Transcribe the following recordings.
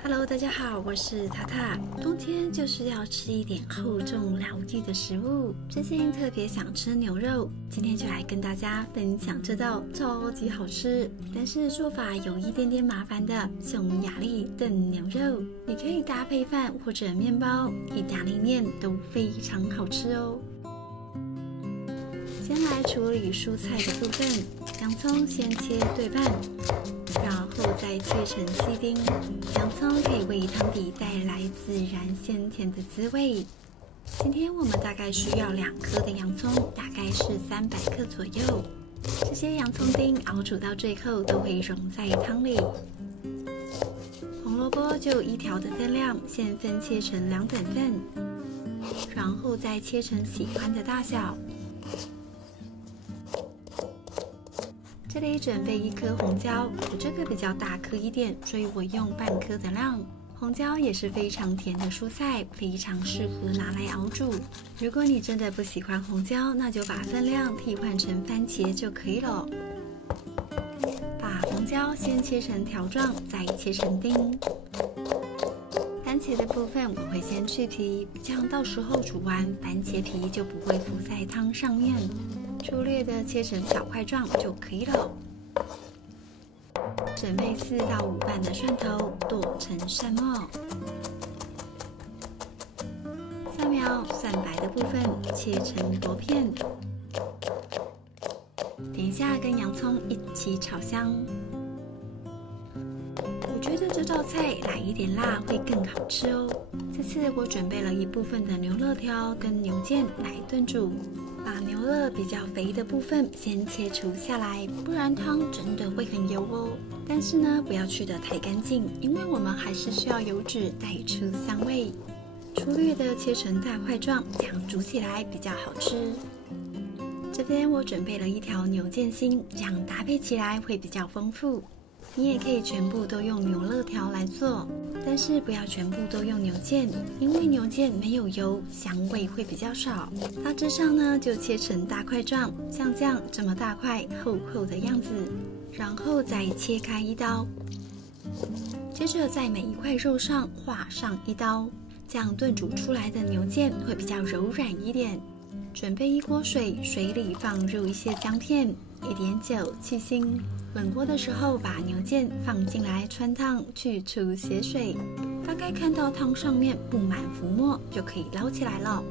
Hello， 大家好，我是塔塔。冬天就是要吃一点厚重疗愈的食物，最近特别想吃牛肉，今天就来跟大家分享这道超级好吃，但是做法有一点点麻烦的匈牙利炖牛肉。你可以搭配饭或者面包、意大利面都非常好吃哦。先来处理蔬菜的部分，洋葱先切对半，然后再切成细丁。洋葱可以为汤底带来自然鲜甜的滋味。今天我们大概需要2颗的洋葱，大概是300克左右。这些洋葱丁熬煮到最后都会溶在汤里。红萝卜就1条的分量，先分切成2等份，然后再切成喜欢的大小。这里准备1颗红椒，我这个比较大颗一点，所以我用半颗的量。红椒也是非常甜的蔬菜，非常适合拿来熬煮。如果你真的不喜欢红椒，那就把分量替换成番茄就可以了。把红椒先切成条状，再切成丁。番茄的部分我会先去皮，这样到时候煮完，番茄皮就不会浮在汤上面。粗略的切成小块状就可以了。准备4到5瓣的蒜头，剁成蒜末。蒜苗、蒜白的部分切成薄片。等一下跟洋葱一起炒香。我觉得这道菜来一点辣会更好吃哦。这次我准备了一部分的牛肋条跟牛腱来炖煮。把牛肋比较肥的部分先切除下来，不然汤真的会很油哦。但是呢，不要去得太干净，因为我们还是需要油脂带出香味。粗略的切成大块状，这样煮起来比较好吃。这边我准备了1条牛腱心，这样搭配起来会比较丰富。你也可以全部都用牛肋条来做，但是不要全部都用牛腱，因为牛腱没有油，香味会比较少。大致上呢，就切成大块状，像这么大块厚厚的样子，然后再切开1刀，接着在每一块肉上划上1刀，这样炖煮出来的牛腱会比较柔软一点。准备1锅水，水里放入一些姜片、1点酒去腥。冷锅的时候把牛腱放进来汆烫，去除血水。大概看到汤上面布满浮沫就可以捞起来了。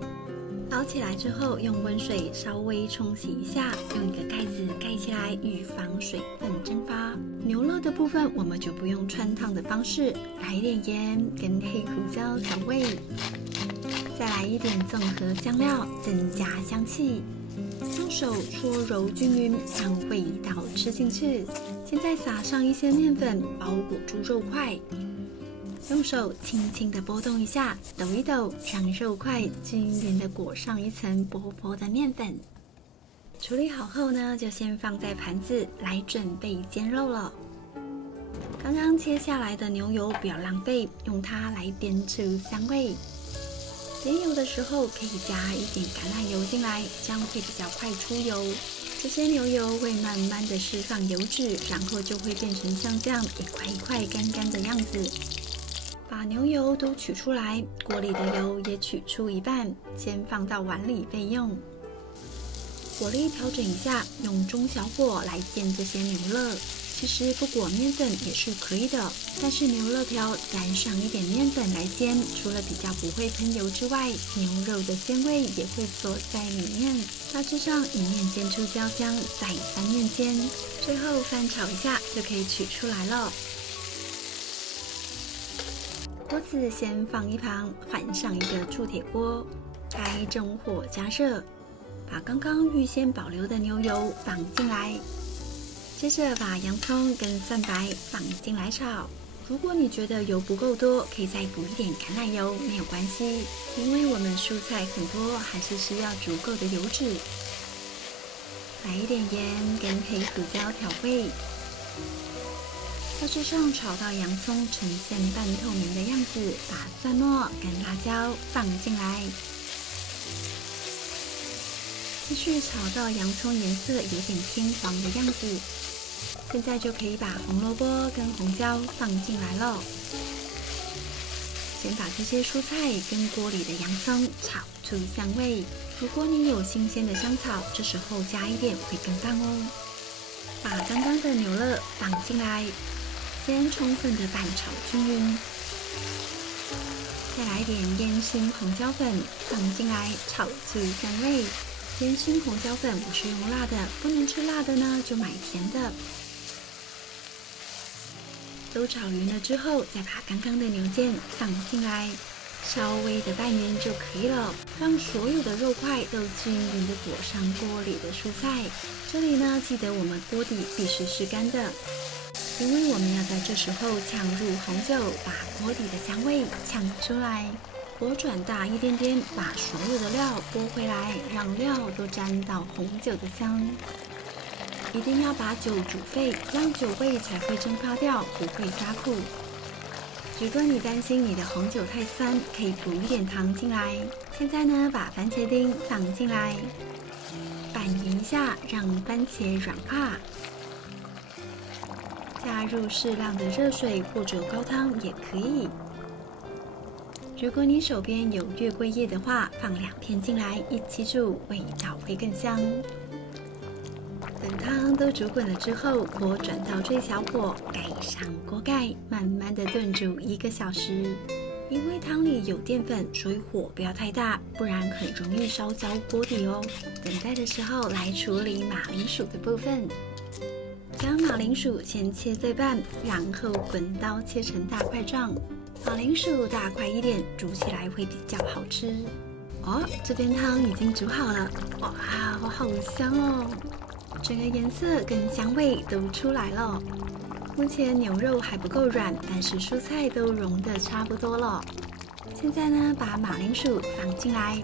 捞起来之后用温水稍微冲洗一下，用一个盖子盖起来，预防水分蒸发。牛肋的部分我们就不用汆烫的方式，来一点盐跟黑胡椒调味，再来一点综合香料增加香气。用手搓揉均匀，让味道吃进去。现在撒上一些面粉，包裹住肉块，用手轻轻地拨动一下，抖一抖，让肉块均匀地裹上一层薄薄的面粉。处理好后呢，就先放在盘子来准备煎肉了。刚刚切下来的牛油不要浪费，用它来煸出香味。煸油的时候可以加一点橄榄油进来，这样会比较快出油。这些牛油会慢慢的释放油脂，然后就会变成像这样一块一块干干的样子。把牛油都取出来，锅里的油也取出1半，先放到碗里备用。火力调整一下，用中小火来煎这些牛肋。其实不裹面粉也是可以的，但是牛肋条沾上一点面粉来煎，除了比较不会喷油之外，牛肉的鲜味也会锁在里面。大致上一面煎出焦香，再翻面煎，最后翻炒一下就可以取出来了。锅子先放一旁，换上一个铸铁锅，开中火加热，把刚刚预先保留的牛油放进来。接着把洋葱跟蒜白放进来炒。如果你觉得油不够多，可以再补一点橄榄油，没有关系，因为我们蔬菜很多，还是需要足够的油脂。来一点盐跟黑胡椒调味。大致上炒到洋葱呈现半透明的样子，把蒜末跟辣椒放进来。继续炒到洋葱颜色有点偏黄的样子，现在就可以把红萝卜跟红椒放进来了。先把这些蔬菜跟锅里的洋葱炒出香味。如果你有新鲜的香草，这时候加一点会更棒哦。把刚刚的牛肋放进来，先充分的拌炒均匀。再来一点烟熏红椒粉放进来，炒出香味。烟熏红椒粉我是用辣的，不能吃辣的呢就买甜的。都炒匀了之后，再把刚刚的牛腱放进来，稍微的拌匀就可以了，让所有的肉块都均匀的裹上锅里的蔬菜。这里呢，记得我们锅底必须是干的，因为我们要在这时候呛入红酒，把锅底的香味呛出来。火转大一点点，把所有的料拨回来，让料都沾到红酒的香。一定要把酒煮沸，这样酒味才会蒸发掉，不会发苦。如果你担心你的红酒太酸，可以补一点糖进来。现在呢，把番茄丁放进来，拌匀一下，让番茄软化。加入适量的热水或者高汤也可以。如果你手边有月桂叶的话，放2片进来一起煮，味道会更香。等汤都煮滚了之后，锅转到最小火，盖上锅盖，慢慢的炖煮1个小时。因为汤里有淀粉，所以火不要太大，不然很容易烧焦锅底哦。等待的时候来处理马铃薯的部分，将马铃薯先切碎半，然后滚刀切成大块状。马铃薯大块一点，煮起来会比较好吃。哦，这边汤已经煮好了，哇，好香哦！整个颜色跟香味都出来了。目前牛肉还不够软，但是蔬菜都融得差不多了。现在呢，把马铃薯放进来，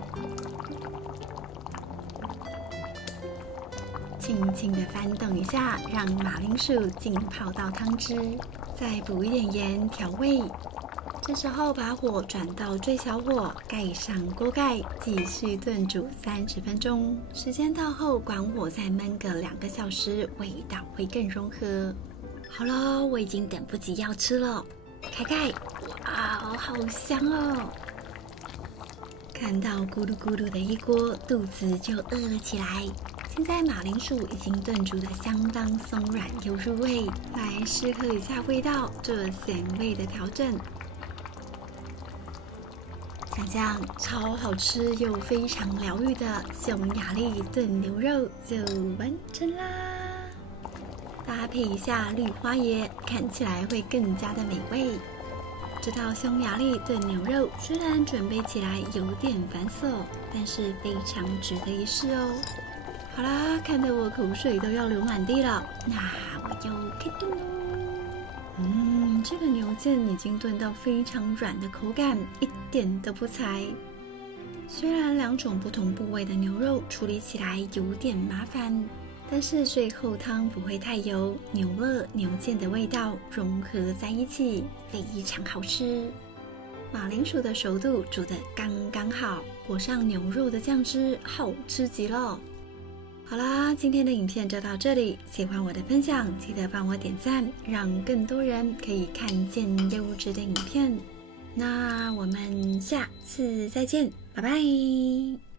轻轻的翻动一下，让马铃薯浸泡到汤汁，再补一点盐调味。这时候把火转到最小火，盖上锅盖，继续炖煮30分钟。时间到后，关火再焖个2个小时，味道会更融合。好了，我已经等不及要吃了，开盖，哇，好香哦！看到咕噜咕噜的一锅，肚子就饿了起来。现在马铃薯已经炖煮得相当松软又入味，来试喝一下味道，做咸味的调整。像这样超好吃又非常疗愈的匈牙利炖牛肉就完成啦！搭配一下绿花椰，看起来会更加的美味。这道匈牙利炖牛肉虽然准备起来有点繁琐，但是非常值得一试哦。好啦，看得我口水都要流满地了，那我就开炖喽。这个牛腱已经炖到非常软的口感，一点都不柴。虽然2种不同部位的牛肉处理起来有点麻烦，但是最后汤不会太油，牛肋、牛腱的味道融合在一起，非常好吃。马铃薯的熟度煮得刚刚好，裹上牛肉的酱汁，好吃极了。好啦，今天的影片就到这里。喜欢我的分享，记得帮我点赞，让更多人可以看见优质的影片。那我们下次再见，拜拜。